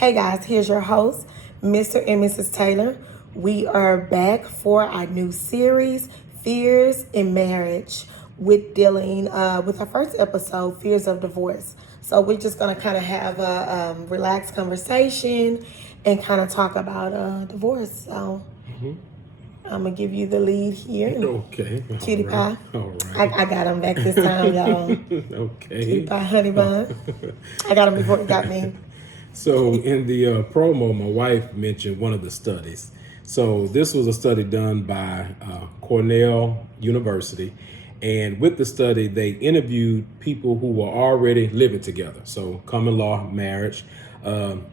Hey guys, here's your host, Mr. and Mrs. Taylor. We are back for our new series, Fears in Marriage, with dealing with our first episode, Fears of Divorce. So we're just going to kind of have a relaxed conversation and kind of talk about divorce. So I'm going to give you the lead here. Okay. Cutie pie. All right. I got him back this time, y'all. Okay. Cutie pie, honey bun. I got him before he got me. So in the promo, my wife mentioned one of the studies. So this was a study done by Cornell University. And with the study, they interviewed people who were already living together. So common law marriage,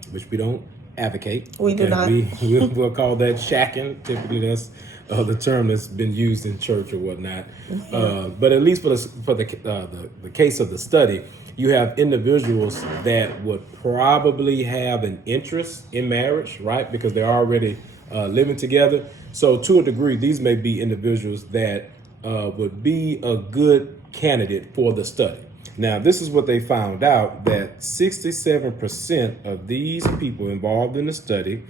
which we don't advocate. We do not. We'll call that shacking. Typically, that's the term that's been used in church or whatnot. But at least for the case of the study, you have individuals that would probably have an interest in marriage, right? Because they're already living together. So to a degree, these may be individuals that would be a good candidate for the study. Now, this is what they found out, that 67% of these people involved in the study,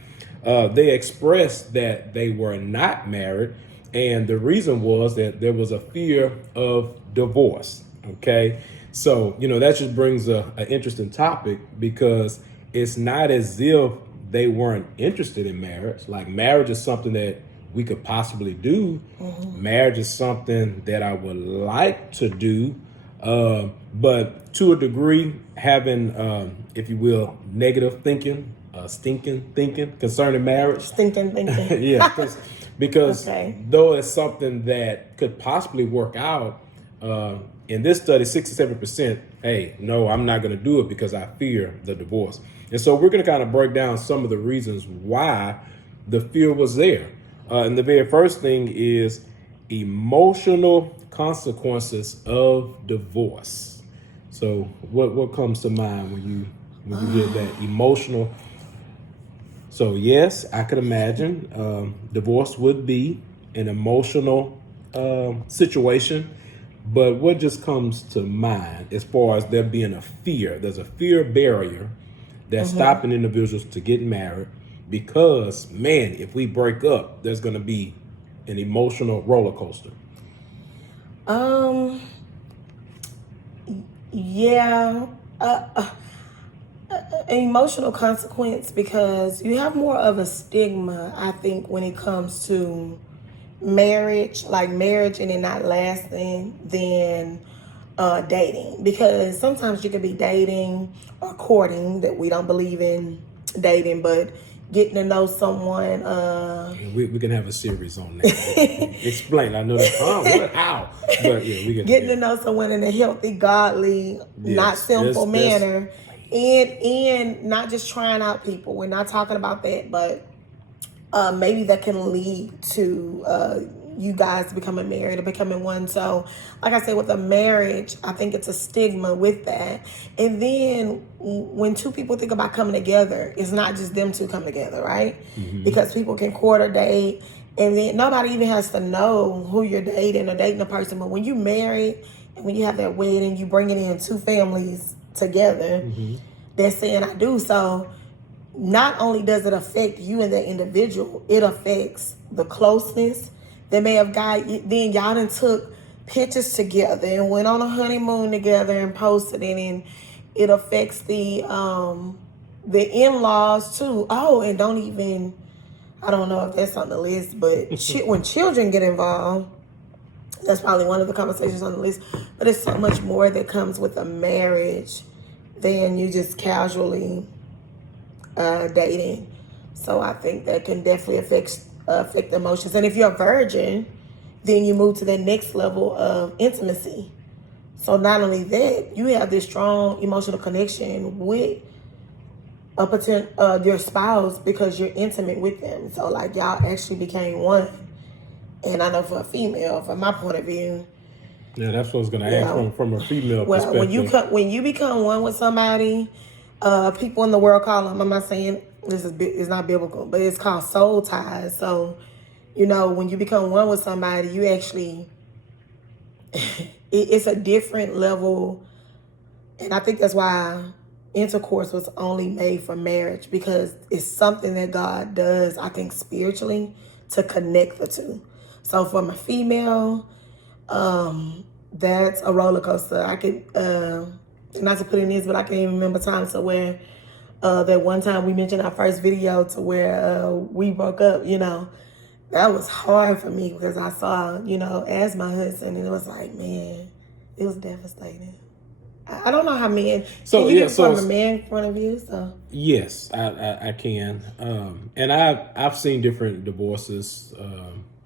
they expressed that they were not married. And the reason was that there was a fear of divorce. Okay. So, that just brings an interesting topic, because it's not as if they weren't interested in marriage. Like, marriage is something that we could possibly do. Marriage is something that I would like to do. But to a degree, having, if you will, negative thinking, stinking thinking concerning marriage. Stinking thinking. Yeah, because Okay. though it's something that could possibly work out, in this study, 67%, hey, no, I'm not going to do it because I fear the divorce. And so we're going to kind of break down some of the reasons why the fear was there. And the very first thing is emotional consequences of divorce. So what comes to mind when you hear that emotional? So yes, I could imagine divorce would be an emotional situation. But what just comes to mind as far as there being a fear? There's a fear barrier that's stopping individuals to get married, because, man, if we break up, there's going to be an emotional roller coaster. Yeah, emotional consequence, because you have more of a stigma, I think, when it comes to marriage, like marriage and it not lasting, than dating. Because sometimes you could be dating or courting, that we don't believe in dating, but getting to know someone. We can have a series on that. Explain. I know that. How? But yeah, we can. Getting to know someone in a healthy, godly, not sinful manner, and not just trying out people. We're not talking about that, but maybe that can lead to you guys becoming married or becoming one. So, like I said, with a marriage, I think it's a stigma with that. And then when two people think about coming together, it's not just them two coming together, right? Because people can court or date, and then nobody even has to know who you're dating or dating a person. But when you marry and when you have that wedding, you bringing in two families together, they're saying I do. So not only does it affect you and that individual, it affects the closeness. They may have then y'all done took pictures together and went on a honeymoon together and posted it, and it affects the in-laws too. Oh, and I don't know if that's on the list, but when children get involved, that's probably one of the conversations on the list. But it's so much more that comes with a marriage than you just casually dating. So I think that can definitely affect emotions. And if you're a virgin, then you move to the next level of intimacy. So not only that, you have this strong emotional connection with your spouse, because you're intimate with them. So like y'all actually became one. And I know for a female, from my point of view, yeah, that's what I was going to ask from a female perspective. When you become one with somebody, people in the world call them, I'm not saying this is not biblical, but it's called soul ties. So, when you become one with somebody, you actually, it's a different level. And I think that's why intercourse was only made for marriage, because it's something that God does, I think, spiritually to connect the two. So for my female, that's a roller coaster. I could, not to put in this, but I can't even remember times to where that one time we mentioned our first video to where we broke up, that was hard for me because I saw, as my husband, and it was like, man, it was devastating. I don't know how men. So can you yeah, do from a man point of view? So yes, I can, and I've seen different divorces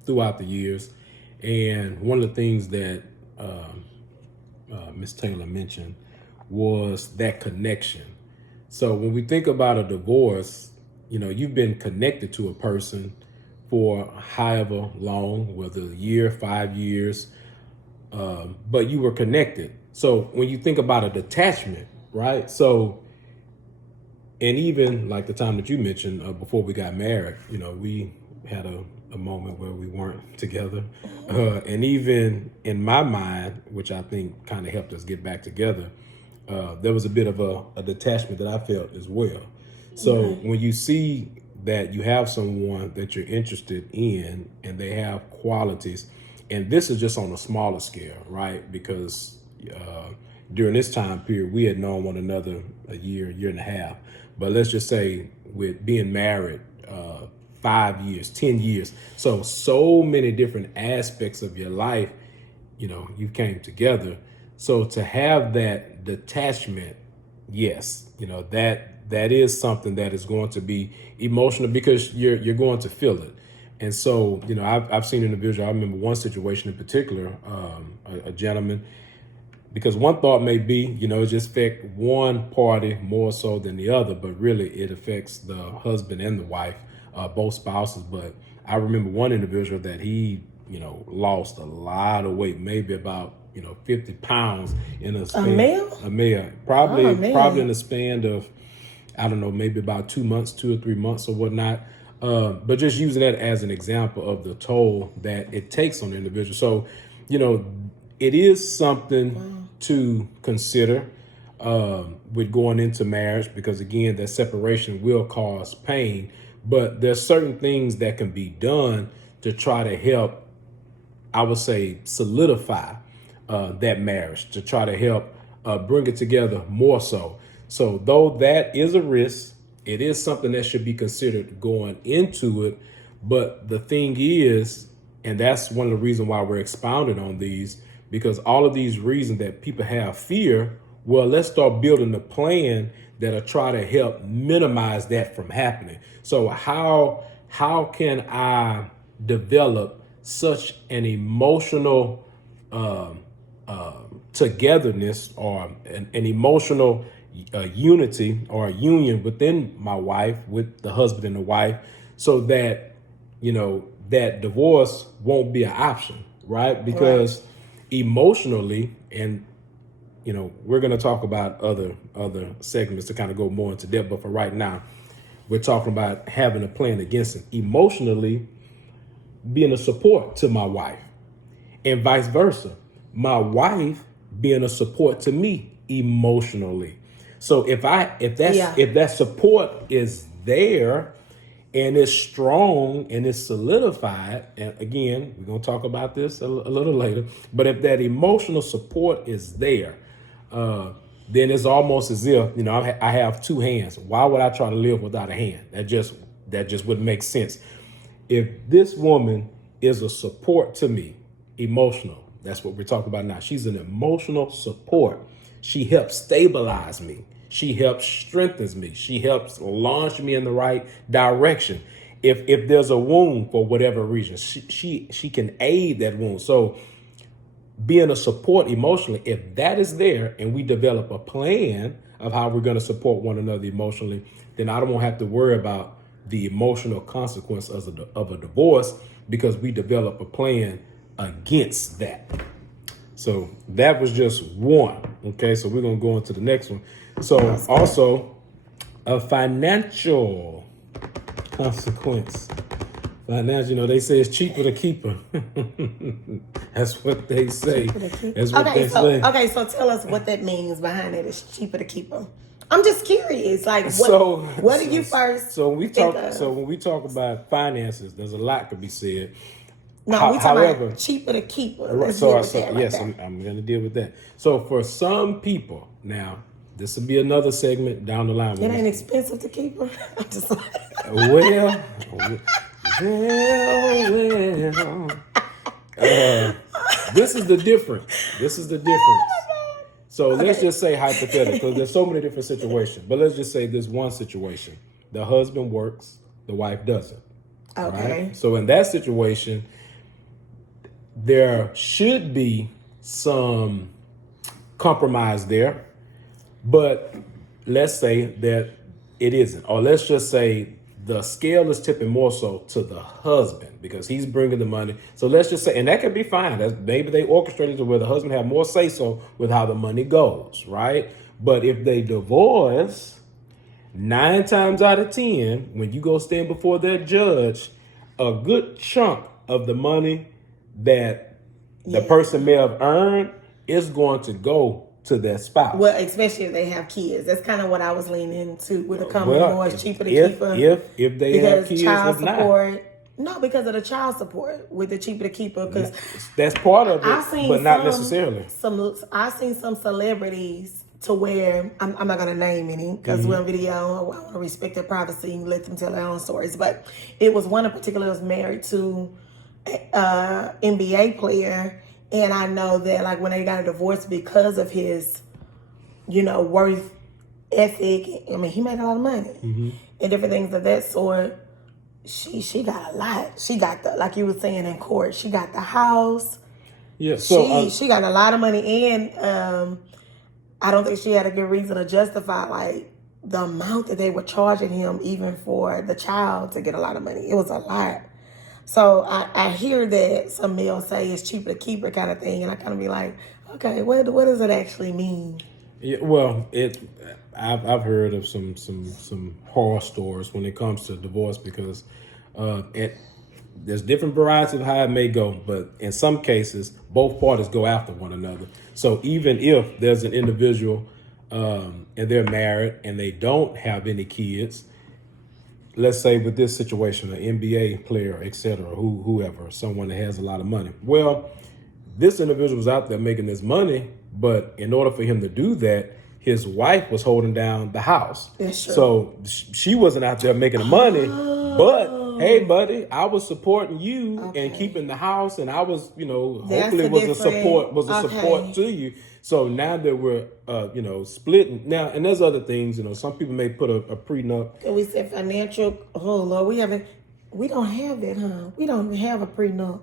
throughout the years, and one of the things that Miss Taylor mentioned was that connection. So when we think about a divorce, you've been connected to a person for however long, whether a year, 5 years, but you were connected. So when you think about a detachment, right? So, and even like the time that you mentioned before we got married, we had a moment where we weren't together. And even in my mind, which I think kind of helped us get back together, there was a bit of a detachment that I felt as well. So when you see that you have someone that you're interested in and they have qualities, and this is just on a smaller scale, right? Because during this time period, we had known one another a year and a half. But let's just say with being married 5 years, 10 years, so many different aspects of your life, you came together. So to have that detachment, yes, that is something that is going to be emotional because you're going to feel it. And so, I've seen an individual. I remember one situation in particular, a gentleman, because one thought may be, it just affects one party more so than the other, but really it affects the husband and the wife, both spouses. But I remember one individual that he, lost a lot of weight, maybe about 50 pounds in a span. A male, probably in the span of, I don't know, maybe about 2 months, 2 or 3 months or whatnot. But just using that as an example of the toll that it takes on the individual. So, it is something to consider with going into marriage, because again, that separation will cause pain. But there's certain things that can be done to try to help, I would say, solidify that marriage, to try to help bring it together more so. So though that is a risk, it is something that should be considered going into it. But the thing is, and that's one of the reasons why we're expounding on these, because all of these reasons that people have fear, well, let's start building a plan that'll try to help minimize that from happening. So how can I develop such an emotional togetherness or an emotional unity or a union within my wife, with the husband and the wife, so that, that divorce won't be an option, right? Because emotionally, and, we're going to talk about other segments to kind of go more into depth. But for right now, we're talking about having a plan against it. Emotionally, being a support to my wife, and vice versa. My wife being a support to me emotionally. So if that support is there and it's strong and it's solidified, and again, we're going to talk about this a little later, but if that emotional support is there, then it's almost as if, I have two hands. Why would I try to live without a hand? That just wouldn't make sense. If this woman is a support to me, emotional, that's what we're talking about now. She's an emotional support. She helps stabilize me. She helps strengthens me. She helps launch me in the right direction. If there's a wound for whatever reason, she can aid that wound. So being a support emotionally, if that is there and we develop a plan of how we're going to support one another emotionally, then I don't have to worry about the emotional consequence of a divorce, because we develop a plan against that. So that was just one. Okay, so we're going to go into the next one. So also a financial consequence. Financial, they say it's cheaper to keep her. That's what they say. Okay, so tell us what that means behind it. It's cheaper to keep them. I'm just curious. Like, what do you first? So when we talk about finances, there's a lot to be said. No, we talking about cheaper to keeper. Let's deal with that right there. I'm going to deal with that. So for some people, now this will be another segment down the line. It ain't expensive to keep her. I'm just like, well. This is the difference. So let's just say hypothetical, because there's so many different situations. But let's just say this one situation: the husband works, the wife doesn't. Okay. Right? So in that situation, there should be some compromise there, but let's say that it isn't, or let's just say the scale is tipping more so to the husband because he's bringing the money. So let's just say, and that could be fine. Maybe they orchestrated to where the husband have more say so with how the money goes, right? But if they divorce, 9 times out of 10, when you go stand before that judge, a good chunk of the money that the person may have earned is going to go to their spouse. Well, especially if they have kids. That's kind of what I was leaning into with the company. More it's cheaper to keep them. If they have kids, child if support. No, because of the child support with the cheaper to keep her. Because that's part of it, but not necessarily. I've seen some celebrities to where I'm not gonna name any because we're on video. I want to respect their privacy and let them tell their own stories. But it was one in particular that was married to an NBA player. And I know that, like, when they got a divorce because of his, worth ethic, I mean, he made a lot of money and different things of that sort. She got a lot. She got like you were saying in court, she got the house. Yeah, so she got a lot of money, and I don't think she had a good reason to justify like the amount that they were charging him, even for the child to get a lot of money. It was a lot. So I hear that some males say it's cheaper to keep her kind of thing, and I kind of be like, okay, what does it actually mean? Yeah, well, I've heard of some horror stories when it comes to divorce because there's different varieties of how it may go, but in some cases, both parties go after one another. So even if there's an individual and they're married and they don't have any kids, let's say with this situation, an NBA player, etc., whoever, someone that has a lot of money. Well, this individual's out there making this money, but in order for him to do that, his wife was holding down the house. That's true. So she wasn't out there making the money, but hey, buddy, I was supporting you and keeping the house, and I was, hopefully was a support to you. So now that we're, splitting now, and there's other things, some people may put a prenup. And we said financial. Oh Lord, we don't have that, huh? We don't have a prenup.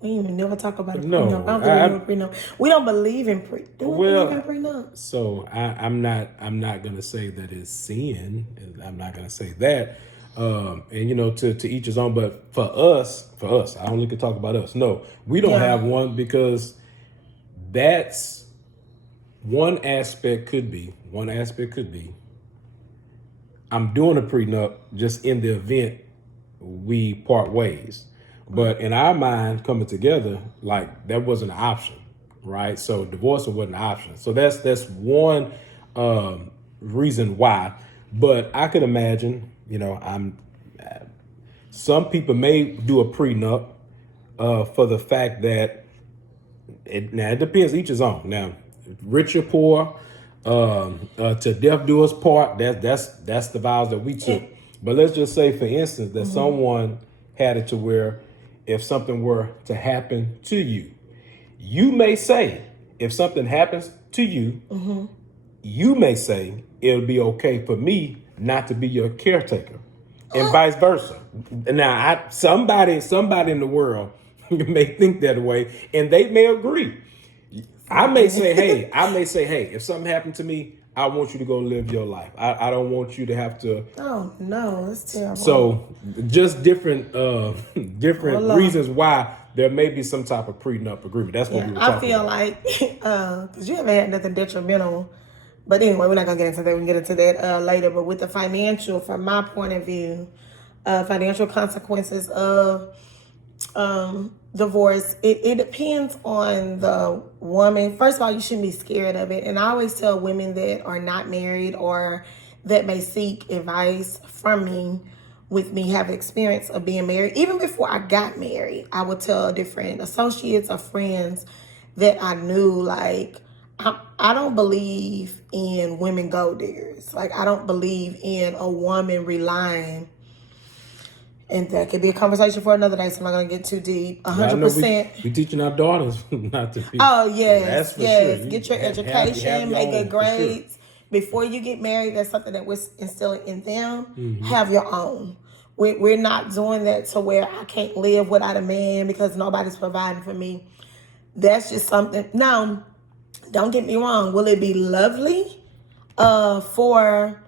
We even never talk about a prenup. I don't believe in a prenup. We don't believe in prenup. So I'm not gonna say that it's sin. I'm not gonna say that. And to each his own. But for us, I only can talk about us. No, we don't have one because that's. One aspect could be, I'm doing a prenup just in the event we part ways. But in our mind, coming together, like that wasn't an option, right? So divorce wasn't an option. So that's one reason why. But I could imagine, some people may do a prenup for the fact that it depends, each his own. Now, rich or poor, to death do us part. That's the vows that we took. But let's just say, for instance, that someone had it to where if something were to happen to you, you may say, if something happens to you, you may say it'll be okay for me not to be your caretaker, and vice versa. Now, somebody in the world may think that way, and they may agree. I may say, hey, if something happened to me, I want you to go live your life. I don't want you to have to. Oh no, that's terrible. So just different reasons why there may be some type of prenup agreement. That's what we were talking about. I feel like, because you haven't had nothing detrimental. But anyway, we're not going to get into that. We can get into that later. But with the financial, from my point of view, financial consequences of divorce, it depends on the woman. First of all, you shouldn't be scared of it. And I always tell women that are not married or that may seek advice from me with me having experience of being married. Even before I got married, I would tell different associates or friends that I knew, like, I don't believe in women gold diggers. Like, I don't believe in a woman relying, and that could be a conversation for another day, so I'm not going to get too deep. 100%. We teaching our daughters not to be. Oh, yes, yes. Sure. Get your education, make good grades. Sure. Before you get married, that's something that we're instilling in them. Mm-hmm. Have your own. We're not doing that to where I can't live without a man because nobody's providing for me. That's just something. Now, don't get me wrong. Will it be lovely for...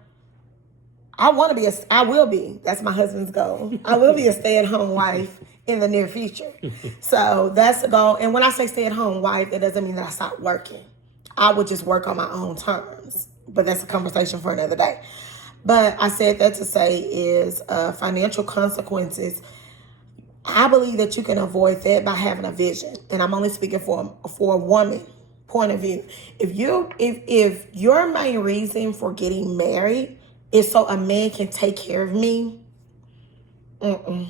I will be. That's my husband's goal. I will be a stay-at-home wife in the near future. So that's the goal. And when I say stay-at-home wife, that doesn't mean that I stop working. I would just work on my own terms. But that's a conversation for another day. But I said that to say is financial consequences. I believe that you can avoid that by having a vision. And I'm only speaking for a woman point of view. If your main reason for getting married is so a man can take care of me, you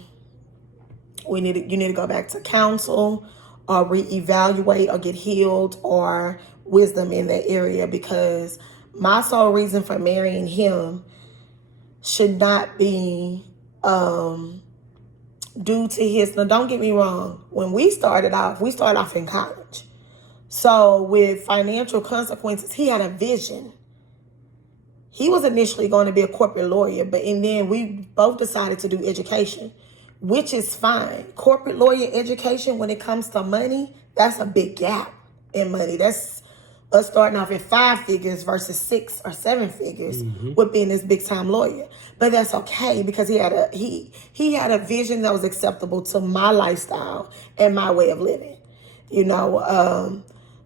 need to go back to counsel or reevaluate or get healed or wisdom in that area, because my sole reason for marrying him should not be due to his... Now, don't get me wrong. When we started off in college. So with financial consequences, he had a vision. He was initially going to be a corporate lawyer, and then we both decided to do education, which is fine. Corporate lawyer education, when it comes to money, that's a big gap in money. That's us starting off at 5 figures versus 6 or 7 figures with being this big time lawyer. But that's okay, because he had a vision that was acceptable to my lifestyle and my way of living.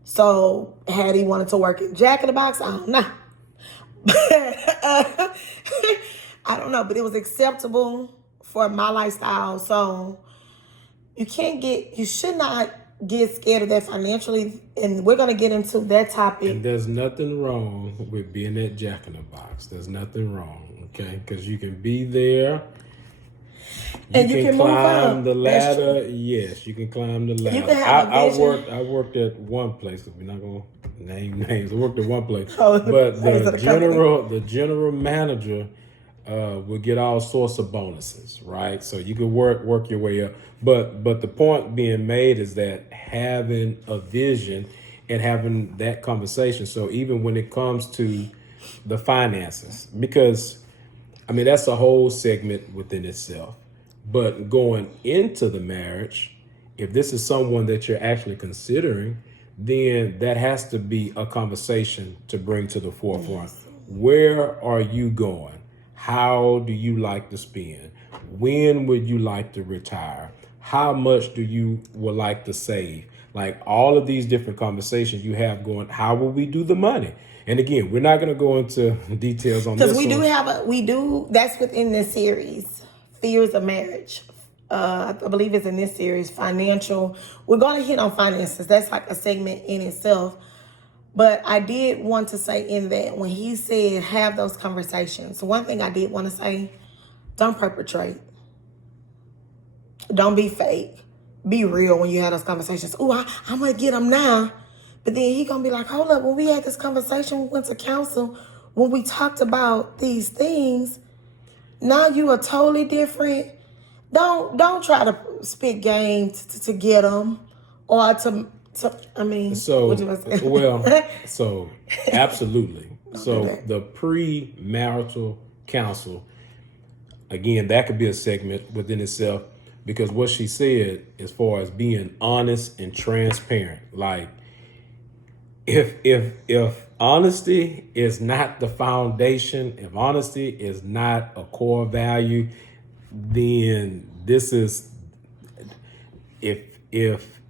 So had he wanted to work in Jack in the Box, I don't know. I don't know, but it was acceptable for my lifestyle. So you should not get scared of that financially. And we're going to get into that topic. And there's nothing wrong with being at Jack in the Box. There's nothing wrong, okay? Because you can be there. You can climb the ladder. Yes, you can climb the ladder. You can have a vision. I worked at one place, because we're not going to name names. I worked at one place. But the general manager would get all sorts of bonuses, right? So you could work your way up. But the point being made is that having a vision and having that conversation. So even when it comes to the finances, because that's a whole segment within itself. But going into the marriage, if this is someone that you're actually considering, then that has to be a conversation to bring to the forefront. Yes. Where are you going? How do you like to spend? When would you like to retire? How much do you would like to save? Like all of these different conversations you have going, how will we do the money? And again, we're not going to go into details on this. Because we do, that's within this series, Fears of Marriage. I believe it's in this series, financial. We're going to hit on finances. That's like a segment in itself. But I did want to say in that when he said have those conversations, one thing I did want to say, don't perpetrate. Don't be fake. Be real when you have those conversations. Oh, I'm going to get him now. But then he going to be like, hold up, when we had this conversation, we went to counsel, when we talked about these things, now you are totally different. Don't try to spit game to get them or so absolutely. So the premarital counsel, again, that could be a segment within itself, because what she said as far as being honest and transparent, like if honesty is not the foundation, if honesty is not a core value, then this is, if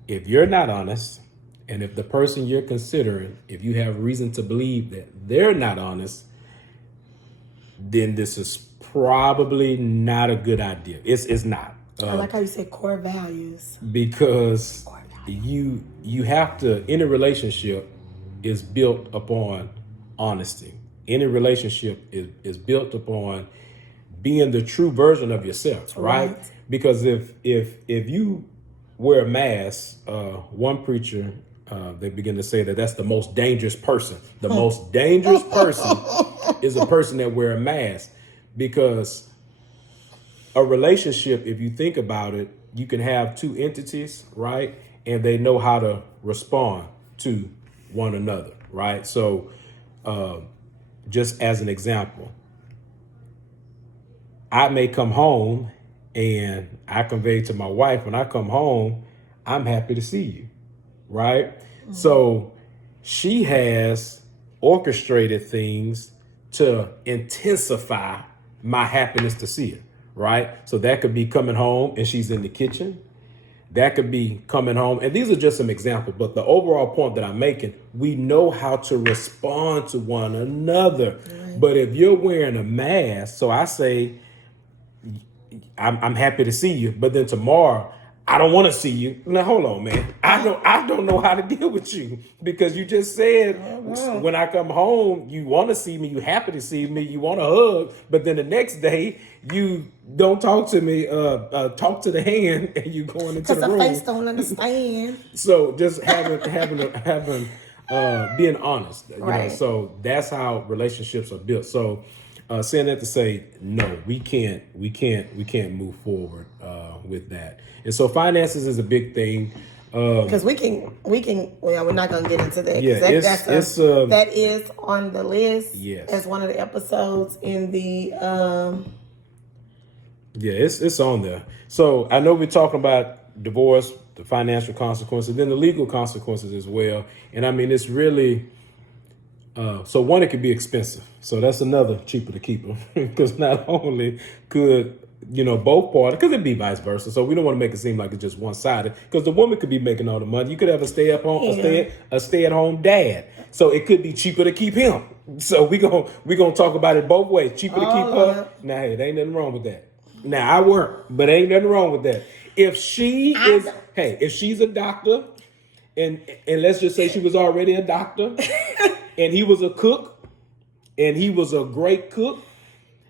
you're not honest, and if the person you're considering, if you have reason to believe that they're not honest, then this is probably not a good idea. It's not. I like how you said core values. Because you have to, any relationship is built upon honesty. Any relationship is built upon being the true version of yourself, right? Because if you wear a mask, one preacher, they begin to say that that's the most dangerous person. The most dangerous person is a person that wear a mask, because a relationship, if you think about it, you can have two entities, right? And they know how to respond to one another, right? So just as an example, I may come home and I convey to my wife, when I come home, I'm happy to see you, right? So she has orchestrated things to intensify my happiness to see her, right? So that could be coming home and she's in the kitchen. That could be coming home. And these are just some examples, but the overall point that I'm making, we know how to respond to one another. But if you're wearing a mask, so I say, I'm happy to see you, but then tomorrow I don't want to see you. Now hold on, man. I don't know how to deal with you, because you just said when I come home you want to see me, you happy to see me, you want a hug, but then the next day you don't talk to me, talk to the hand, and you going into the room. Because the face don't understand. So just being honest, you know. So that's how relationships are built. So saying that to say, no, we can't move forward with that. And so finances is a big thing. Because we can. Well, we're not gonna get into that. Yeah, that is on the list. Yes. As one of the episodes in the. Yeah, it's on there. So I know we're talking about divorce, the financial consequences, then the legal consequences as well. And I mean, it's really. So one, it could be expensive. So that's another cheaper to keep them, because not only could, both parties, because it'd be vice versa. So we don't want to make it seem like it's just one sided, because the woman could be making all the money. You could have a stay at home dad. So it could be cheaper to keep him. So we gonna talk about it both ways. Cheaper to keep her. Nah, hey, there ain't nothing wrong with that. Now I work, but ain't nothing wrong with that. If she's a doctor, and let's just say she was already a doctor. And he was a cook, and he was a great cook,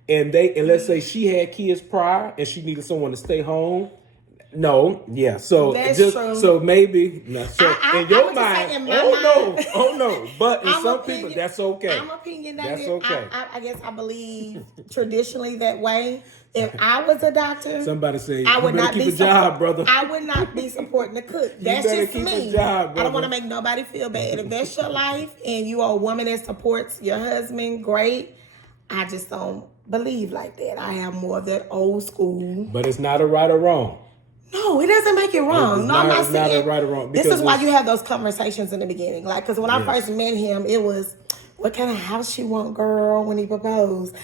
and let's say she had kids prior, and she needed someone to stay home. No, yeah. So that's true. So maybe in your mind, no. But in some people, that's okay. I'm opinionated. That's okay. I guess I believe traditionally that way. If I was a doctor, somebody say, I would you better not keep be a job, brother. I would not be supporting the cook. That's better just keep me. A job, brother. I don't want to make nobody feel bad. If that's your life and you are a woman that supports your husband, great. I just don't believe like that. I have more of that old school. But it's not a right or wrong. No, it doesn't make it wrong. It's not a right or wrong. This is why you have those conversations in the beginning. Like, because when I first met him, it was, what kind of house you want, girl, when he proposed.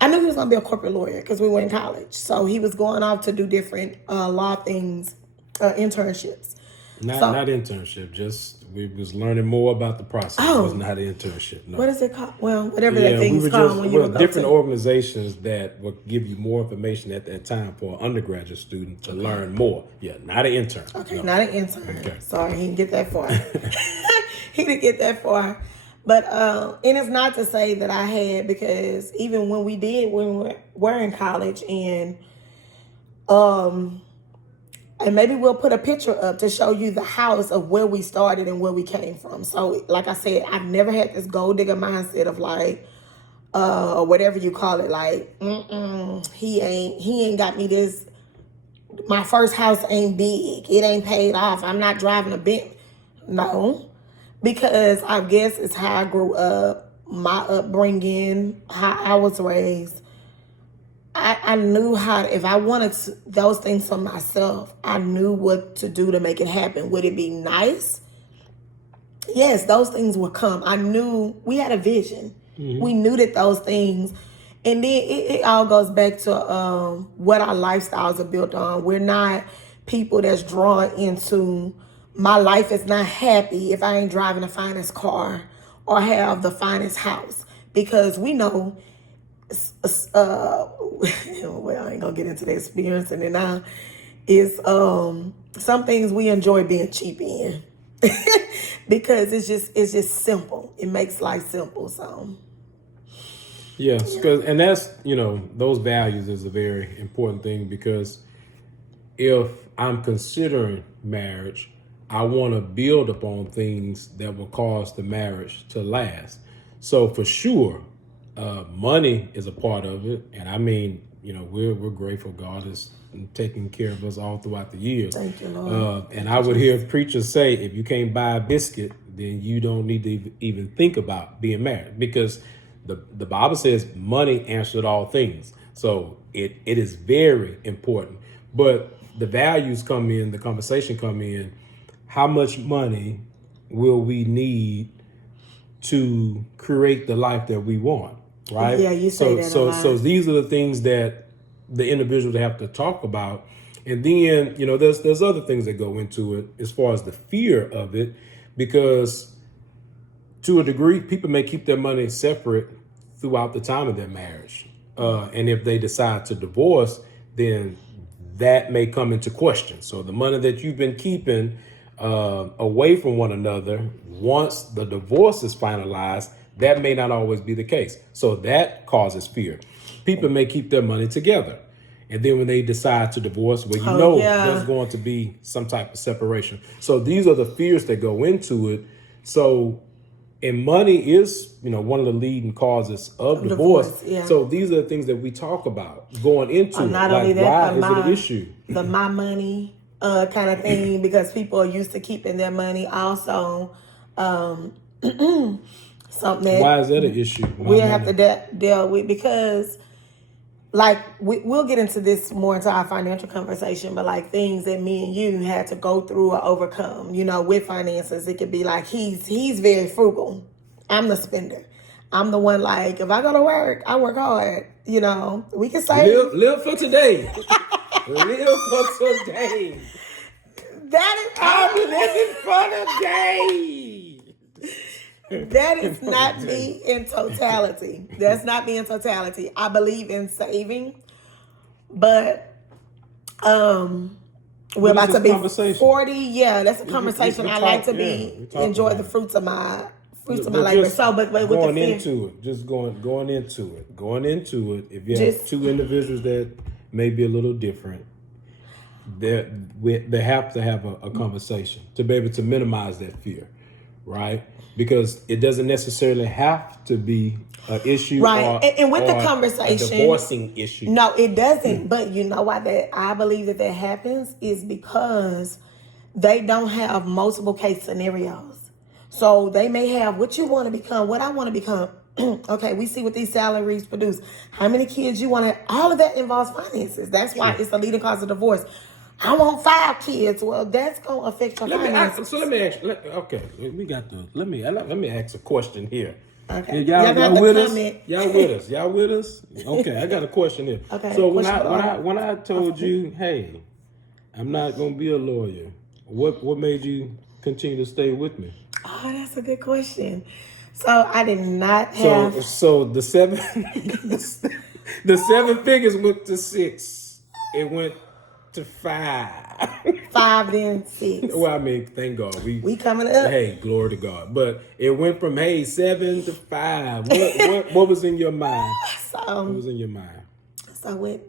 I knew he was going to be a corporate lawyer because we were in college. So he was going off to do different law things, internships. Not internship, just we was learning more about the process. It was not an internship. No. What is it called? Well, whatever that thing's called when you were different organizations that will give you more information at that time for an undergraduate student to learn more. Yeah, not an intern. Okay, no. Not an intern. Okay. Sorry, he didn't get that far. He didn't get that far. But, and it's not to say that I had, because even when we were in college and maybe we'll put a picture up to show you the house of where we started and where we came from. So like I said, I've never had this gold digger mindset of like, or whatever you call it, like, he ain't got me this. My first house ain't big. It ain't paid off. I'm not driving a Bentley. No. Because I guess it's how I grew up, my upbringing, how I was raised. I knew how, if I wanted those things for myself, I knew what to do to make it happen. Would it be nice? Yes, those things would come. I knew we had a vision. Mm-hmm. We knew that those things, and then it all goes back to what our lifestyles are built on. We're not people that's drawn into, my life is not happy if I ain't driving the finest car or have the finest house, because we know, well, I ain't gonna get into the experience and then now, is some things we enjoy being cheap in. Because it's just simple. It makes life simple. So yes, because and that's those values is a very important thing, because if I'm considering marriage, I want to build upon things that will cause the marriage to last. So for sure, money is a part of it, and I mean, we're grateful God is taking care of us all throughout the years. Thank you, Lord. And I would hear preachers say, if you can't buy a biscuit, then you don't need to even think about being married, because the Bible says money answered all things. So it is very important. But the values come in, the conversation come in. How much money will we need to create the life that we want, right? Yeah, you say that a lot. So these are the things that the individuals have to talk about. And then, there's other things that go into it as far as the fear of it, because to a degree, people may keep their money separate throughout the time of their marriage. And if they decide to divorce, then that may come into question. So the money that you've been keeping away from one another, once the divorce is finalized, that may not always be the case. So that causes fear. People may keep their money together, and then when they decide to divorce, there's going to be some type of separation. So these are the fears that go into it. So, and money is, one of the leading causes of divorce. Yeah. So these are the things that we talk about going into it. Not like, only that, why is it an issue? The my money kind of thing, because people are used to keeping their money. Also, something that why is that an issue? we have to deal with, because like we'll get into this more into our financial conversation, but like things that me and you had to go through or overcome, with finances. It could be like he's very frugal. I'm the spender. I'm the one, like, if I go to work, I work hard. We can say live for today. Live for today. I'm living for today. That is not me in totality. That's not me in totality. I believe in saving, but we're about to be 40. Yeah, that's a conversation. I like to enjoy the fruits of my labor. So, but with going the into it, just going into it. If you have two individuals that may be a little different, they have to have a conversation to be able to minimize that fear, right? Because it doesn't necessarily have to be an issue, right? And with the conversation, a divorcing issue. No, it doesn't. But you know why I believe that happens is because they don't have multiple case scenarios. So they may have what you want to become, what I want to become. Okay, we see what these salaries produce. How many kids you want to have? All of that involves finances. That's why it's the leading cause of divorce. I want 5 kids. Well, that's gonna affect your finances. Let me ask. Okay, we got to. Let me ask a question here. Okay, y'all with us? Y'all with us? Y'all with us? Okay, I got a question here. Okay. So when I told you, hey, I'm not gonna be a lawyer, what made you continue to stay with me? Oh, that's a good question. So I did not have. So the 7 the 7 figures went to 6. It went to 5. 5 then 6. Well, I mean, thank God we coming up. Hey, glory to God. But it went from 7 to 5. What was in your mind? What was in your mind? So with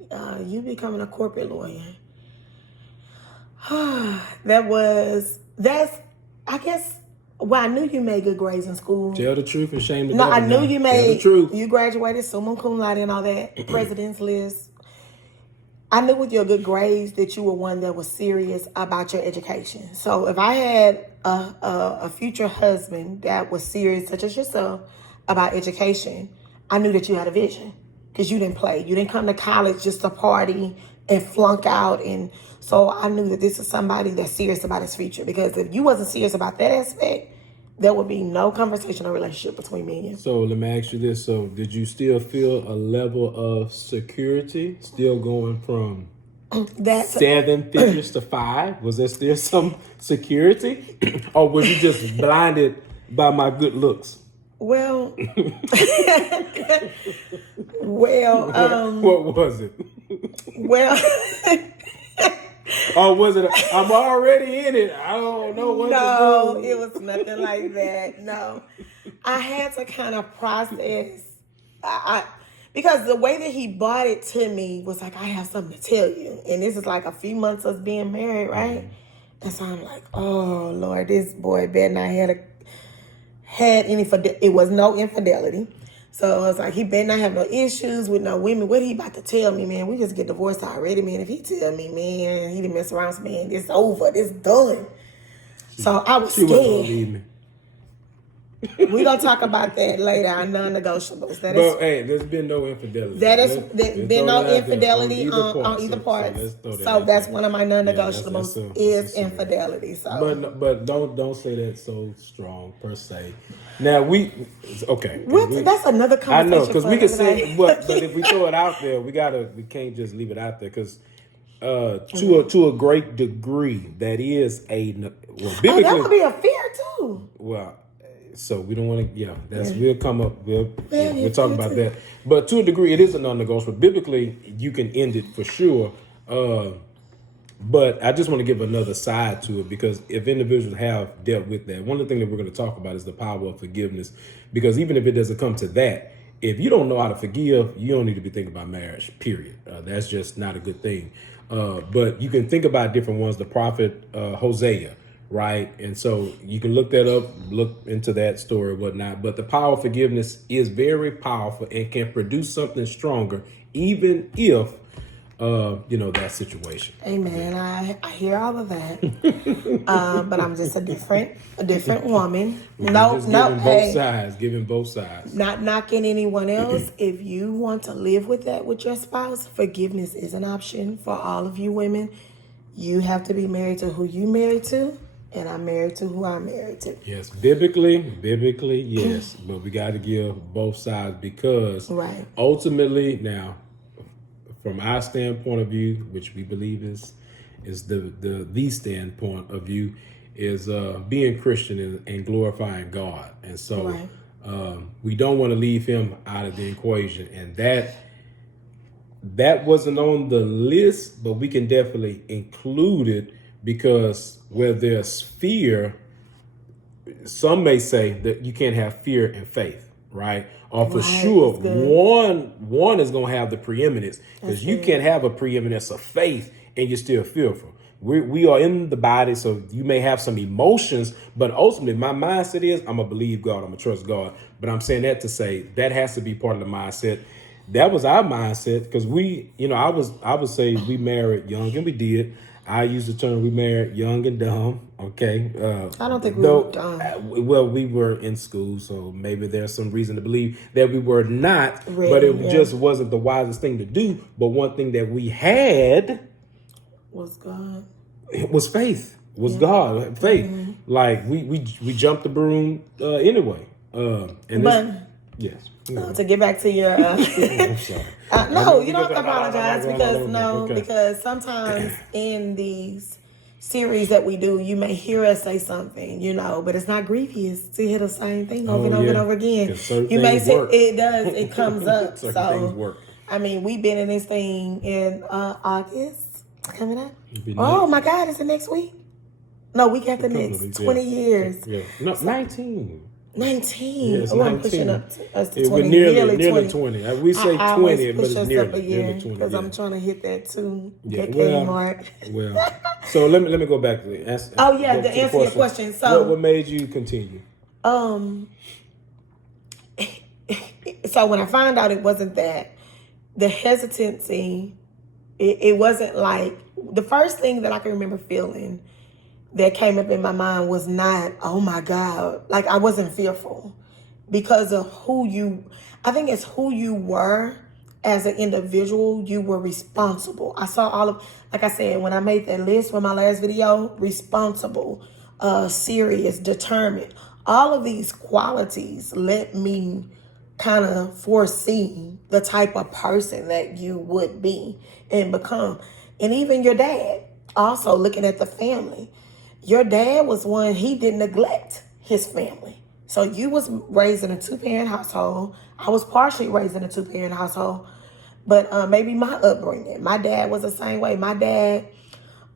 you becoming a corporate lawyer, that's I guess. Well, I knew you made good grades in school. Tell the truth and shame the devil. No, I knew you made. Tell the truth. You graduated summa cum laude and all that. President's list. I knew with your good grades that you were one that was serious about your education. So if I had a future husband that was serious, such as yourself, about education, I knew that you had a vision, because you didn't play. You didn't come to college just to party and flunk out. And so I knew that this is somebody that's serious about his future, because if you wasn't serious about that aspect, there would be no conversation or relationship between me and you. So let me ask you this. So did you still feel a level of security still going from 7 figures to 5? Was there still some security? Or were you just blinded by my good looks? Well, what was it? Well, Or was it, I'm already in it, I don't know what No, to do? it was nothing like that. No, I had to kind of process. Because the way that he brought it to me was like, I have something to tell you. And this is like a few months us being married, right? And so I'm like, oh, Lord, this boy better not had any, it was no infidelity. So I was like, he better not have no issues with no women. What he about to tell me, man? We just get divorced already, man. If he tell me, man, he didn't mess around with me, man, it's over. It's done. So I was She wasn't gonna scared. leave me. We're going to talk about that later, our non-negotiables. But hey, there's been no infidelity. There's been no infidelity on either part. So So that's one of my non-negotiables that's is infidelity. So, but don't say that so strong per se. Now okay. That's another conversation. I know, because we can say, say, but if we throw it out there, we can't just leave it out there, because to a great degree, that is biblically, that would be a fear too. well. So we don't want to, we'll come up, we'll talk about that. But to a degree, it is a non-negotiable. Biblically, you can end it for sure. But I just want to give another side to it, because if individuals have dealt with that, one of the things that we're going to talk about is the power of forgiveness. Because even if it doesn't come to that, if you don't know how to forgive, you don't need to be thinking about marriage, period. That's just not a good thing. But you can think about different ones. The prophet Hosea. Right. And so you can look that up, look into that story or whatnot. But the power of forgiveness is very powerful and can produce something stronger, even if, that situation. Amen. I hear all of that. But I'm just a different woman. Giving both sides. Not knocking anyone else. If you want to live with that with your spouse, forgiveness is an option for all of you women. You have to be married to who you married to. And I'm married to who I'm married to. Yes, biblically, yes. But we got to give both sides, because ultimately, now, from our standpoint of view, which we believe is the standpoint of view, is being Christian and glorifying God. And so we don't want to leave him out of the equation. And that wasn't on the list, but we can definitely include it, because where there's fear, some may say that you can't have fear and faith, right? Or for sure, one is going to have the preeminence, because you can't have a preeminence of faith and you're still fearful. We are in the body, so you may have some emotions, but ultimately my mindset is I'm going to believe God, I'm going to trust God. But I'm saying that to say that has to be part of the mindset. That was our mindset, because I would say we married young, and we did. I use the term we married young and dumb. Okay. I don't think we were dumb. Well, we were in school, so maybe there's some reason to believe that we were not. But it just wasn't the wisest thing to do. But one thing that we had was God. It was faith. It was God. Faith. Mm-hmm. Like we jumped the broom anyway. Yes. To get back to your, I'm sorry. No, you don't have to apologize, because sometimes in these series that we do, you may hear us say something, but it's not grievous to hear the same thing over and over and over again. You may say it comes up. Things work. I mean, we've been in this thing in August coming up. Oh my God, is it next week? No, week after next. 20 years. Yeah. No, 19. 19. Yes, I'm pushing up us to 20. We're nearly 20. We say 20, but it's nearly 20. Because I'm trying to hit that too. Well, so let me go back to the answer. To answer your question. So what made you continue? So when I found out it wasn't that, the hesitancy, it wasn't like, the first thing that I can remember feeling that came up in my mind was not, oh my God, like I wasn't fearful, because of I think it's who you were as an individual. You were responsible. I saw like I said, when I made that list for my last video, responsible, serious, determined, all of these qualities let me kind of foresee the type of person that you would be and become. And even your dad, also looking at the family. Your dad was one, he didn't neglect his family. So you was raised in a 2-parent household. I was partially raised in a 2-parent household. But maybe my upbringing. My dad was the same way. My dad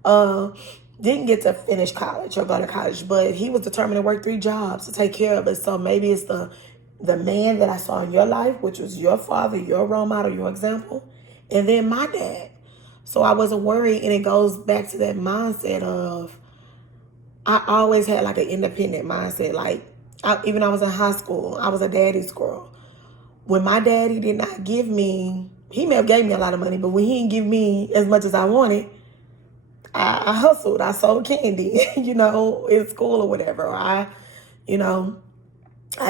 Didn't get to finish college or go to college, but he was determined to work 3 jobs to take care of us. So maybe it's the man that I saw in your life, which was your father, your role model, your example, and then my dad. So I wasn't worried, and it goes back to that mindset of, I always had like an independent mindset. Like, even when I was in high school, I was a daddy's girl. When my daddy did not give me, he may have gave me a lot of money, but when he didn't give me as much as I wanted, I hustled. I sold candy, in school or whatever. Or I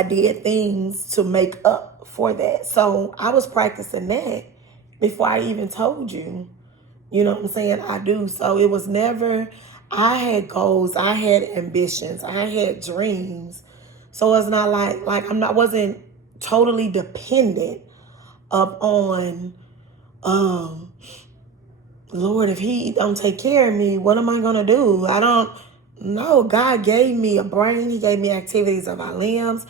did things to make up for that. So I was practicing that before I even told you. You know what I'm saying? I do. So it was never, I had goals, I had ambitions, I had dreams. So it's not like wasn't totally dependent upon, Lord, if he don't take care of me, what am I going to do? I don't know. God gave me a brain. He gave me activities of my limbs.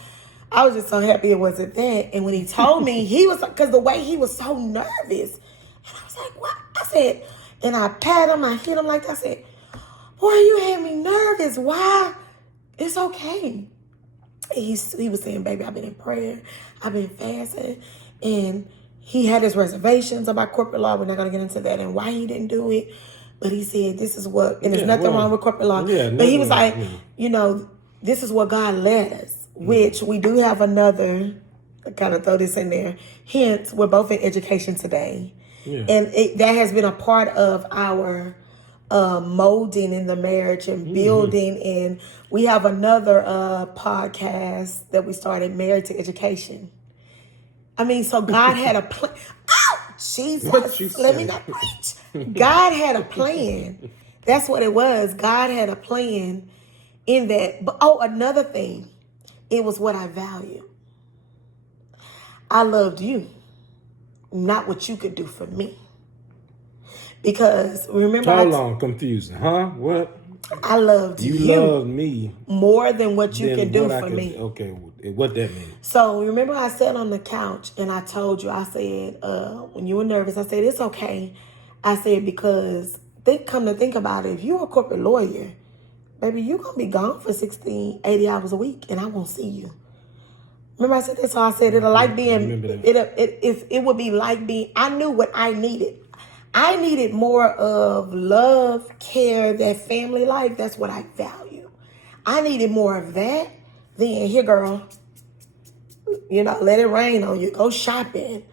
I was just so happy it wasn't that. And when he told me, he was, because the way he was so nervous. And I was like, what? I said, and I pat him, I hit him like that. I said, boy, you had me nervous. Why? It's okay. He was saying, baby, I've been in prayer. I've been fasting. And he had his reservations about corporate law. We're not going to get into that and why he didn't do it. But he said, this is what, and there's nothing wrong with corporate law. But he was like, this is what God led us, which we do have another, I kind of throw this in there, hence, we're both in education today. Yeah. And that has been a part of our molding in the marriage and building. And we have another podcast that we started, Married to Education. I mean, so God had a plan. Oh, Jesus, let me not preach. God had a plan. That's what it was. God had a plan in that. But another thing, it was what I value. I loved you, not what you could do for me. Because remember, hold on, confusing, huh? What? I loved you. You loved me more than what you can do for me. Okay, what that means? So remember, I sat on the couch and I told you, I said, when you were nervous, I said, it's okay. I said, because come to think about it, if you're a corporate lawyer, baby, you're going to be gone for 60, 80 hours a week and I won't see you. Remember I said that? So I said, it would be like being, I knew what I needed. I needed more of love, care, that family life. That's what I value. I needed more of that than, here, girl, let it rain on you. Go shopping.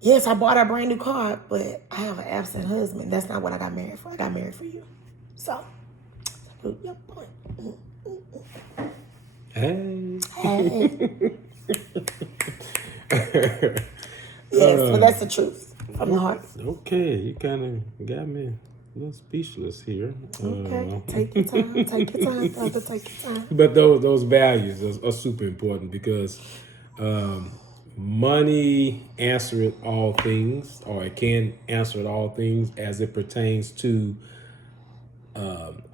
Yes, I bought a brand new car, but I have an absent husband. That's not what I got married for. I got married for you. So, your point. Hey. Yes, but that's the truth. From the heart. Okay, you kind of got me a little speechless here. Okay, take your time. Take your time, brother. Take your time. But those values are super important because money answers all things, or it can answer all things as it pertains to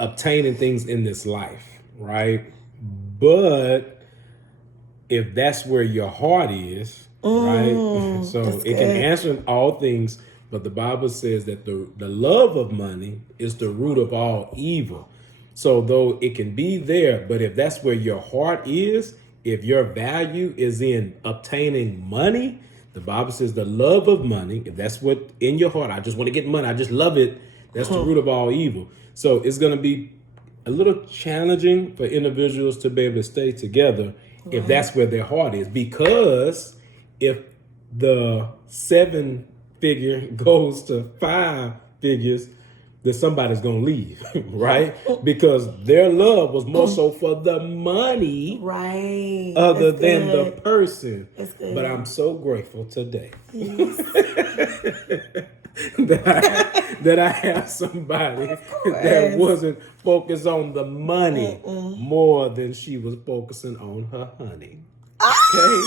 obtaining things in this life, right? But if that's where your heart is, right? So it can answer all things, but the Bible says that the love of money is the root of all evil. So though it can be there, but if that's where your heart is, if your value is in obtaining money, the Bible says the love of money, if that's what in your heart, I just want to get money, I just love it, that's the root of all evil. So it's going to be a little challenging for individuals to be able to stay together if that's where their heart is, because if the 7-figure goes to 5 figures, then somebody's going to leave, right? Because their love was more so for the money, right? Other than the person. But I'm so grateful today that I have somebody that wasn't focused on the money more than she was focusing on her honey. Okay?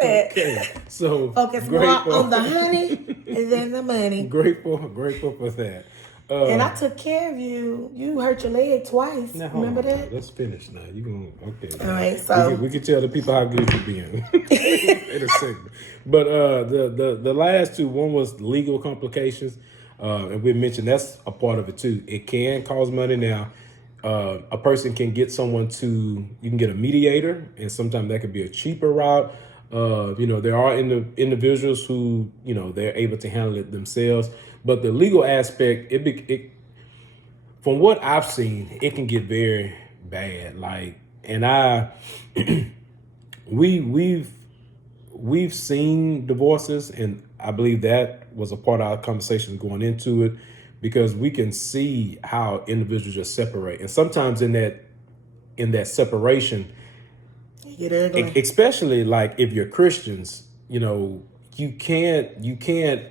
Okay, so focus more on the honey than the money. Grateful for that. And I took care of you. You hurt your leg twice. Remember that? Let's finish now. You gonna okay? All right, so we can tell the people how good you're being in a segment. But the last two, one was legal complications. And we mentioned that's a part of it too. It can cost money now. A person can get you can get a mediator, and sometimes that could be a cheaper route. There are individuals who, they're able to handle it themselves. But the legal aspect, from what I've seen, it can get very bad. We've seen divorces, and I believe that was a part of our conversation going into it, because we can see how individuals just separate, and sometimes in that separation, especially like if you're Christians, you can't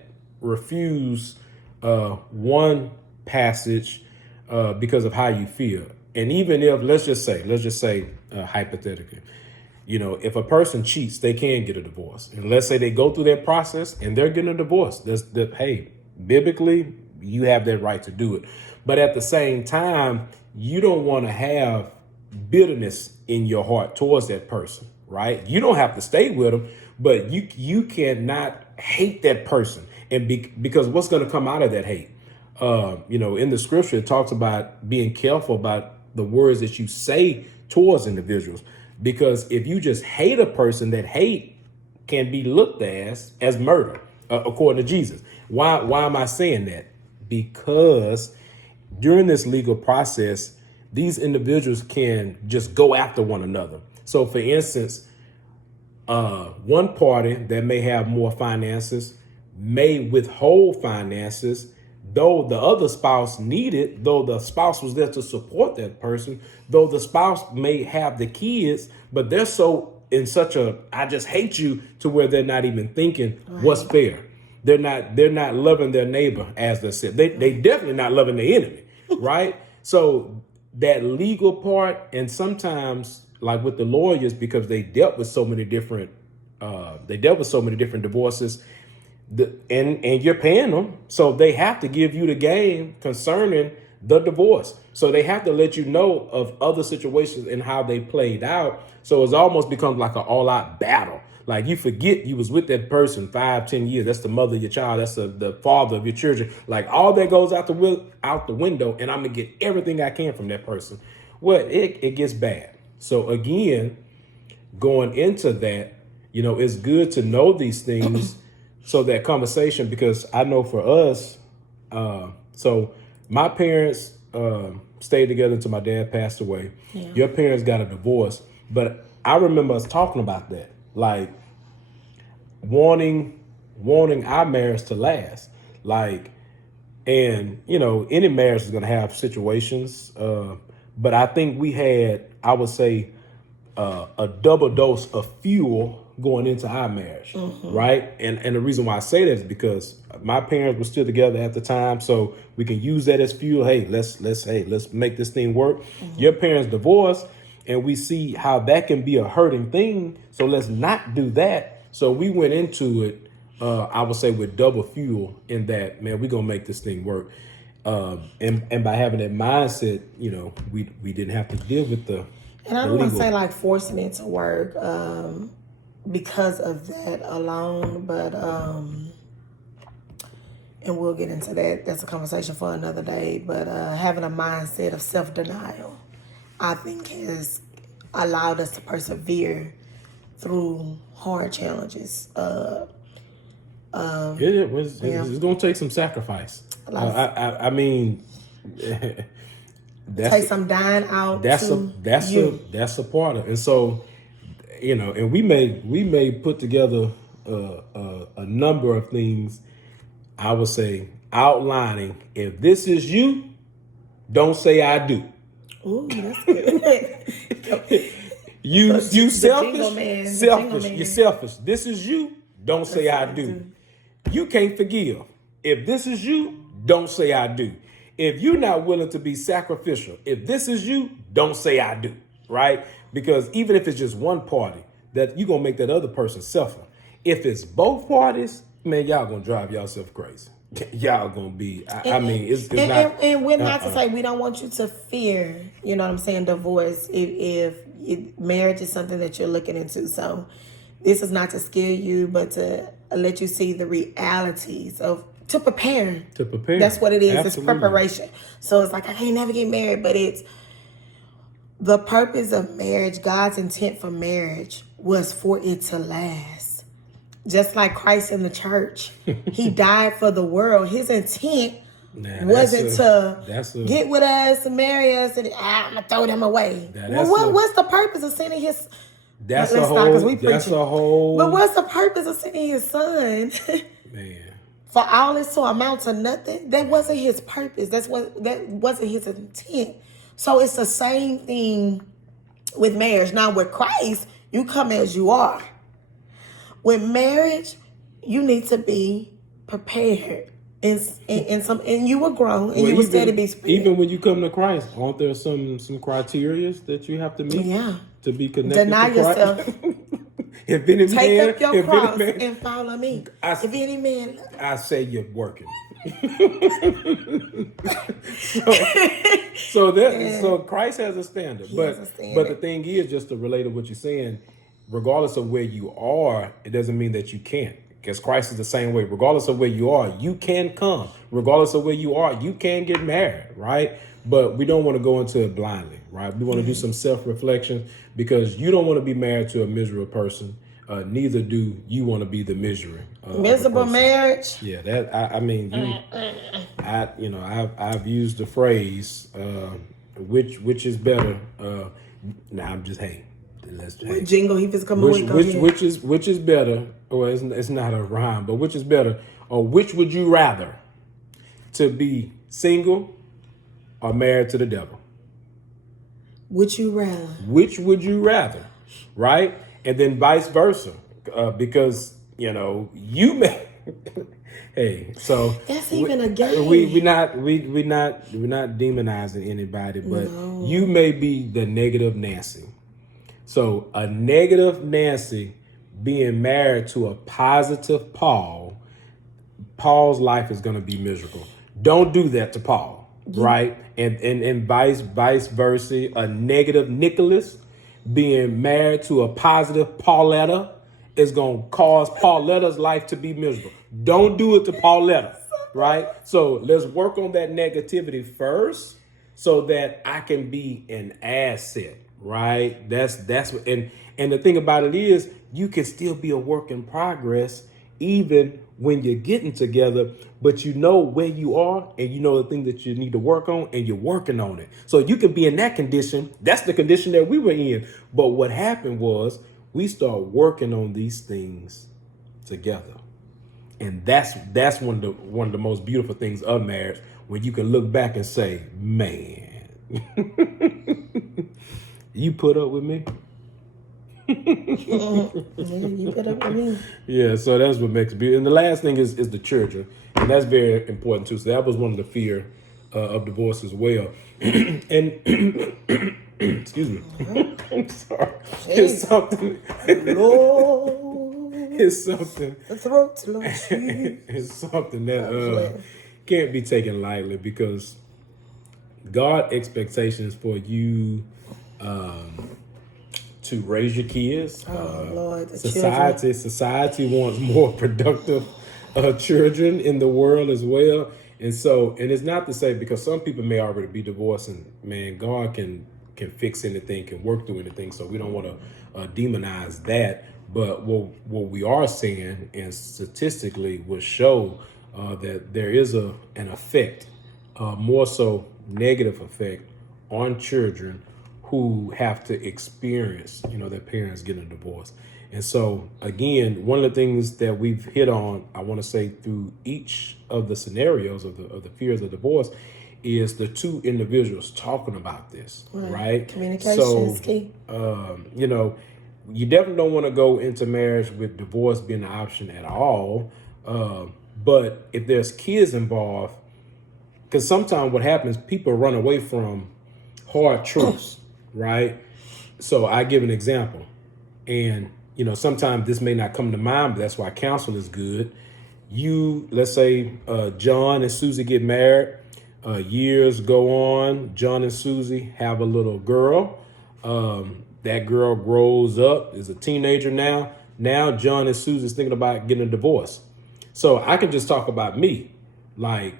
refuse one passage because of how you feel. And even if let's just say hypothetically, if a person cheats, they can get a divorce. And let's say they go through that process and they're getting a divorce. Hey, biblically, you have that right to do it. But at the same time, you don't want to have bitterness in your heart towards that person, right? You don't have to stay with them, but you cannot hate that person. And because what's going to come out of that hate? In the scripture, it talks about being careful about the words that you say towards individuals. Because if you just hate a person, that hate can be looked as murder, according to Jesus. Why am I saying that? Because during this legal process, these individuals can just go after one another. So, for instance, one party that may have more finances may withhold finances, though the other spouse needed, though the spouse was there to support that person, though the spouse may have the kids, but they're so in such a I just hate you to where they're not even thinking what's fair. They're not loving their neighbor as they said. They definitely not loving their enemy, right? So that legal part, and sometimes like with the lawyers, because they dealt with so many different divorces. And you're paying them, so they have to give you the game concerning the divorce. So they have to let you know of other situations and how they played out. So it's almost becomes like an all-out battle. Like you forget you was with that person 5-10 years. That's the mother of your child. That's the father of your children. Like all that goes out the window, and I'm gonna get everything I can from that person. Well, it gets bad. So again, going into that, it's good to know these things. So that conversation, because I know for us, so my parents stayed together until my dad passed away. Yeah. Your parents got a divorce, but I remember us talking about that, like wanting our marriage to last, like, and any marriage is going to have situations, but I think we had, I would say, a double dose of fuel going into our marriage, right? And the reason why I say that is because my parents were still together at the time, so we can use that as fuel. Hey, let's make this thing work. Your parents divorced, and we see how that can be a hurting thing. So let's not do that. So we went into it, I would say, with double fuel in that, man, we're gonna make this thing work. And by having that mindset, we didn't have to deal with the. And I don't want to say like forcing it to work because of that alone, but and we'll get into that. That's a conversation for another day. But having a mindset of self-denial, I think, has allowed us to persevere through hard challenges. It's going to take some sacrifice. I mean. Take some dying out. That's a part of it. And so, and we may put together a number of things. I would say outlining, if this is you, don't say I do. Ooh, that's good. you selfish. You're selfish. This is you. Don't say I do. You can't forgive. If this is you, don't say I do. If you're not willing to be sacrificial, if this is you, don't say I do, right? Because even if it's just one party, that you're going to make that other person suffer. If it's both parties, man, y'all going to drive yourself crazy. Y'all going to be, it's not. And we're not to say we don't want you to fear, divorce if marriage is something that you're looking into. So this is not to scare you, but to let you see the realities of to prepare. To prepare. That's what it is. Absolutely. It's preparation. So it's like, I can't never get married, but it's the purpose of marriage. God's intent for marriage was for it to last. Just like Christ in the church, he died for the world. His intent wasn't to get with us and marry us and I'm gonna throw them away. What's the purpose of sending his? That's a whole. But what's the purpose of sending his son? Man. For all this to amount to nothing, that wasn't his purpose. That wasn't his intent. So it's the same thing with marriage. Now with Christ, you come as you are. With marriage, you need to be prepared. And you were grown and you were still to be prepared. Even when you come to Christ, aren't there some criteria that you have to meet? Yeah. To be connected Deny to Christ? yourself. Take up your cross and follow me. If any man, I say you're working. So Christ has a standard. But the thing is, just to relate to what you're saying, regardless of where you are, it doesn't mean that you can't. Because Christ is the same way. Regardless of where you are, you can come. Regardless of where you are, you can get married, right? But we don't want to go into it blindly, right? We want to do some self-reflection because you don't want to be married to a miserable person. Neither do you want to be the misery. Miserable marriage. Yeah, that I've used the phrase, which is better. Now I'm just What jingle he just come away? Which is better? Well, it's not a rhyme, but which is better? Or which would you rather? To be single or married to the devil? Would you rather? Which would you rather? Right? And then vice versa, because you may. Hey, so that's even a game. We're not demonizing anybody, but you may be the negative Nancy. So a negative Nancy being married to a positive Paul's life is going to be miserable. Don't do that to Paul, right? And vice versa. A negative Nicholas being married to a positive Pauletta is going to cause Pauletta's life to be miserable. Don't do it to Pauletta, right? So let's work on that negativity first so that I can be an asset, right? That's what, and the thing about it is you can still be a work in progress even when you're getting together, but you know where you are and you know the thing that you need to work on and you're working on it. So you can be in that condition. That's the condition that we were in. But what happened was we start working on these things together. And that's one of the most beautiful things of marriage, when you can look back and say, man, you put up with me. You put up with me. Yeah, so that's what makes it beautiful. And the last thing is the children. And that's very important too. So that was one of the fear of divorce as well. And excuse me. I'm sorry. It's something. Lord. It's something. The throat. It's something that can't be taken lightly, because God's expectations for you to raise your kids. Lord, society wants more productive children in the world as well. And it's not to say, because some people may already be divorced, and man, God can fix anything, can work through anything. So we don't want to demonize that. But what we are seeing, and statistically will show that there is an effect, more so negative effect, on children who have to experience, their parents getting a divorce. And so, again, one of the things that we've hit on, I want to say, through each of the scenarios of the fears of divorce, is the two individuals talking about this, right? Communication is key. You definitely don't want to go into marriage with divorce being an option at all. But if there's kids involved, because sometimes what happens, people run away from hard truths, right? So I give an example, and sometimes this may not come to mind, but that's why counsel is good. Let's say John and Susie get married. Years go on. John and Susie have a little girl. That girl grows up, is a teenager now. Now John and Susie's thinking about getting a divorce. So I can just talk about me. Like,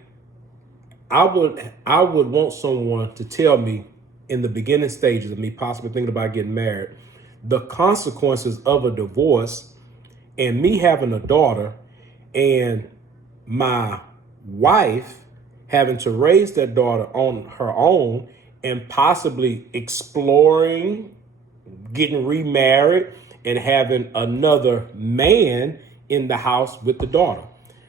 I would want someone to tell me in the beginning stages of me possibly thinking about getting married, the consequences of a divorce and me having a daughter and my wife having to raise that daughter on her own and possibly exploring getting remarried and having another man in the house with the daughter.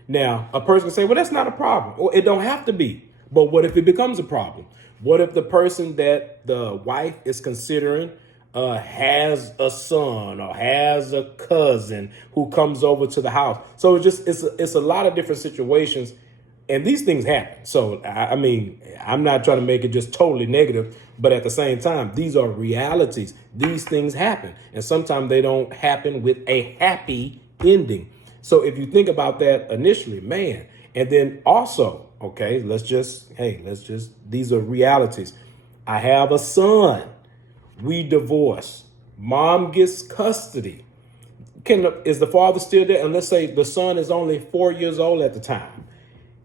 Now, a person can say, well, that's not a problem. Well, it don't have to be. But what if it becomes a problem? What if the person that the wife is considering has a son or has a cousin who comes over to the house? So it's a lot of different situations, and these things happen. So I mean, I'm not trying to make it just totally negative, but at the same time, these are realities. These things happen, and sometimes they don't happen with a happy ending. So if you think about that initially, man, and then also, okay, these are realities. I have a son. We divorce. Mom gets custody. Is the father still there? And let's say the son is only 4 years old at the time.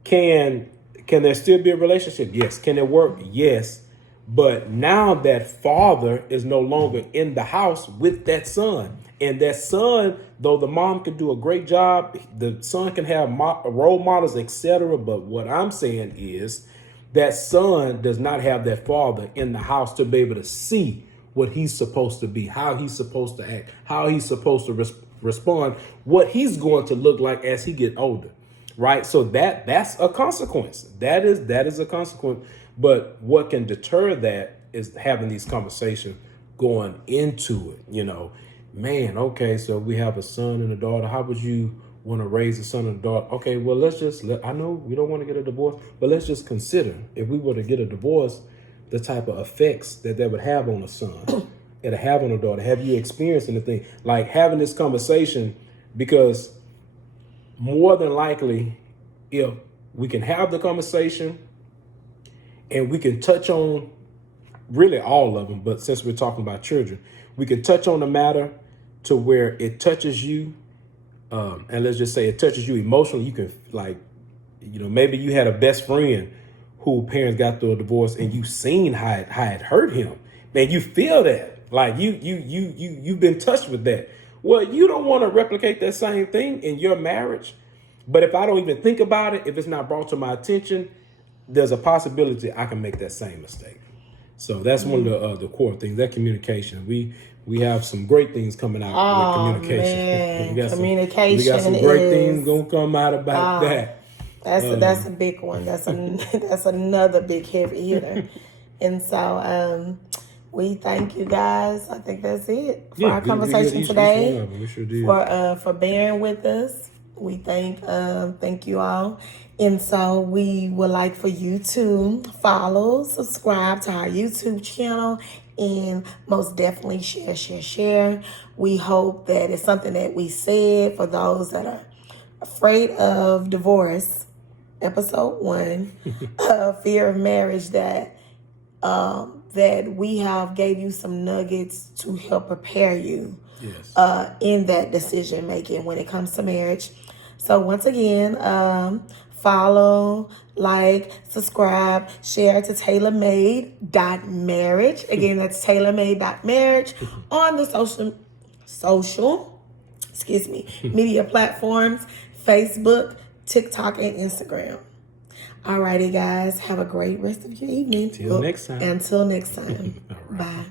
Can there still be a relationship? Yes. Can it work? Yes. But now that father is no longer in the house with that son. And that son, though the mom can do a great job, the son can have role models, etc. But what I'm saying is that son does not have that father in the house to be able to see what he's supposed to be, how he's supposed to act, how he's supposed to respond, what he's going to look like as he gets older. Right. So that's a consequence. That is a consequence. But what can deter that is having these conversations going into it. You know, man, OK, so we have a son and a daughter. How would you want to raise a son and a daughter? OK, well, I know we don't want to get a divorce, but let's just consider if we were to get a divorce, the type of effects that would have on a son and have on a daughter. Have you experienced anything like having this conversation? Because more than likely, if we can have the conversation and we can touch on really all of them, but since we're talking about children, we can touch on the matter to where it touches you. And let's just say it touches you emotionally. You can, like, you know, maybe you had a best friend who parents got through a divorce and you seen how it hurt him. Man, you feel that. Like you've been touched with that. Well, you don't want to replicate that same thing in your marriage. But if I don't even think about it, if it's not brought to my attention, there's a possibility I can make that same mistake. So that's one of the core things, that communication. We have some great things coming out with communication. Man. We got some great things gonna come out about that. That's a big one. That's another big heavy hitter. And so we thank you guys. I think that's it for our conversation today. We sure did. For bearing with us. We thank you all. And so we would like for you to follow, subscribe to our YouTube channel, and most definitely share. We hope that it's something that we said for those that are afraid of divorce, episode 1, fear of marriage, that we have gave you some nuggets to help prepare you in that decision making when it comes to marriage. So once again, follow, like, subscribe, share to TaylorMade.Marriage. Again, that's TaylorMade.Marriage on the social media platforms, Facebook, TikTok, and Instagram. Alrighty, guys. Have a great rest of your evening. Until next time. Until next time. All right. Bye.